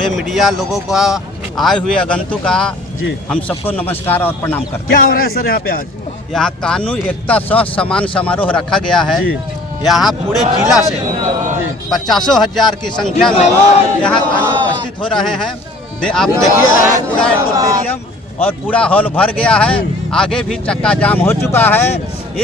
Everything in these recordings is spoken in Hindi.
पूरे मीडिया लोगों का, आए हुए आगंतुक का जी हम सबको नमस्कार और प्रणाम करते क्या हो रहा है सर यहाँ पे आज? यहाँ कानून एकता सह सम्मान समारोह रखा गया है। जी। यहाँ पूरे जिला से 50,000 की संख्या में यहाँ कानून उपस्थित हो रहे हैं। आप देखिए रहे हैं पूरा ऑडिटोरियम और पूरा हॉल भर गया है। आगे भी चक्का जाम हो चुका है।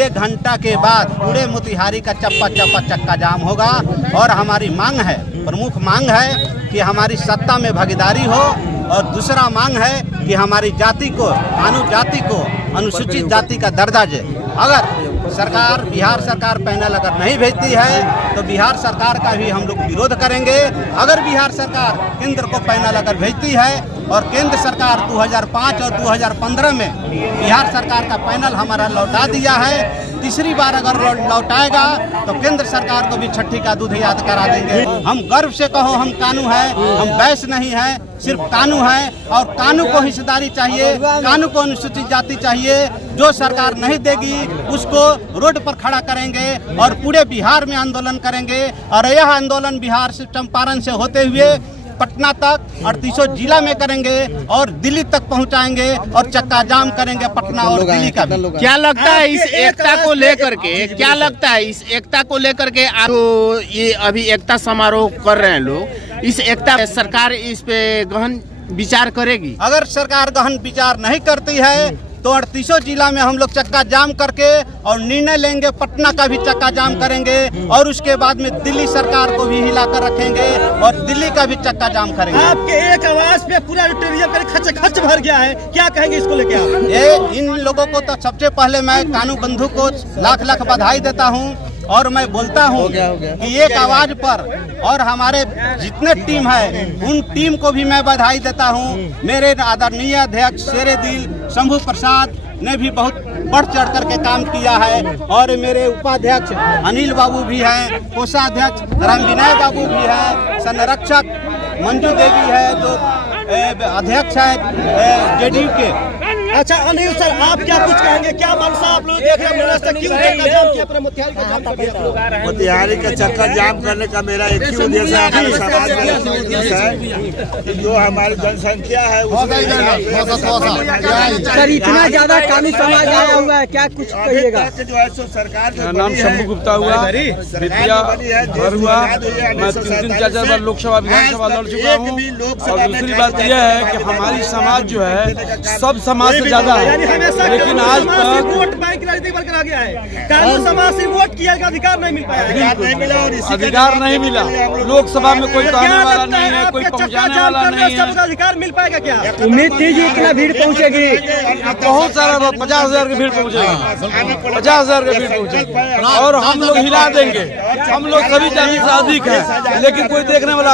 1 घंटा के बाद पूरे मोतिहारी का चक्का जाम होगा। और हमारी मांग है, प्रमुख मांग है कि हमारी सत्ता में भागीदारी हो, और दूसरा मांग है कि हमारी जाति को, अनुजाति को अनुसूचित जाति का दर्जा दे। अगर सरकार, बिहार सरकार पैनल अगर नहीं भेजती है तो बिहार सरकार का भी हम लोग विरोध करेंगे। अगर बिहार सरकार केंद्र को पैनल अगर भेजती है, और केंद्र सरकार 2005 और 2015 में बिहार सरकार का पैनल हमारा लौटा दिया है, तीसरी बार अगर लौटाएगा तो केंद्र सरकार को भी छठी का दूध याद करा देंगे। हम गर्व से कहो हम कानू है, हम बैस नहीं है, सिर्फ कानू है। और कानू को हिस्सेदारी चाहिए, कानू को अनुसूचित जाति चाहिए। जो सरकार नहीं देगी उसको रोड पर खड़ा करेंगे और पूरे बिहार में आंदोलन करेंगे। और यह आंदोलन बिहार से, चंपारण से होते हुए पटना तक 38 जिला में करेंगे और दिल्ली तक पहुंचाएंगे और चक्का जाम करेंगे पटना और दिल्ली का भी। क्या लगता है इस एकता को लेकर के, क्या लगता है इस एकता को लेकर के तो ये अभी एकता समारोह कर रहे हैं लोग, इस एकता सरकार इस पे गहन विचार करेगी? अगर सरकार गहन विचार नहीं करती है तो 38 जिला में हम लोग चक्का जाम करके और निर्णय लेंगे, पटना का भी चक्का जाम करेंगे और उसके बाद में दिल्ली सरकार को भी हिलाकर रखेंगे और दिल्ली का भी चक्का जाम करेंगे। आपके एक आवाज पे पूरा ऑडिटोरियम खच भर गया है, क्या कहेंगे इसको लेके आप? ये इन लोगों को तो सबसे पहले मैं कानू बंधु को लाख लाख बधाई देता हूँ। और मैं बोलता हूँ कि एक आवाज पर और हमारे जितने टीम है उन टीम को भी मैं बधाई देता हूँ। मेरे आदरणीय अध्यक्ष शेरे दिल शंभू प्रसाद ने भी बहुत बढ़ चढ़ करके काम किया है। और मेरे उपाध्यक्ष अनिल बाबू भी हैं, कोषाध्यक्ष राम विनय बाबू भी है, संरक्षक मंजू देवी है जो अध्यक्ष है जेडीयू के। अच्छा अनिल सर, आप क्या कुछ कहेंगे? क्या मनसा आप लोग देख रहे हैं? मोतिहारी का चक्का जाम करने का मेरा एक ही उद्देश्य है, हमारे समाज का एक ही उद्देश्य है कि जो हमारी जनसंख्या है सर, इतना ज्यादा कानूनी समाज आया हुआ है, क्या कुछ कहिएगा? जो है सो सरकार जो नाम शंभू गुप्ता हुआ, विद्या भर हुआ। मैं 3 4 बार लोकसभा विधानसभा लड़ चुका हूँ। और दूसरी बात यह है कि हमारी समाज जो है सब समाज से ज्यादा है, लेकिन आज तक वोट बैंक राजनीति बरकरार गया है। कानूनी समाज से वोट किया का अधिकार नहीं मिल पाया, अधिकार नहीं मिला। लोकसभा में कोई कहने वाला नहीं है, कोई पहुंचाने वाला नहीं है। अधिकार मिल पाएगा क्या? उम्मीद कीजिए इतना भीड़ पहुंचेगी, बहुत सारा 50,000 की भीड़ पहुंचेगी, 50,000 की भीड़ पहुंचेगी। और हम लोग हिला देंगे, हम लोग सभी जाति से अधिक है, लेकिन कोई देखने वाला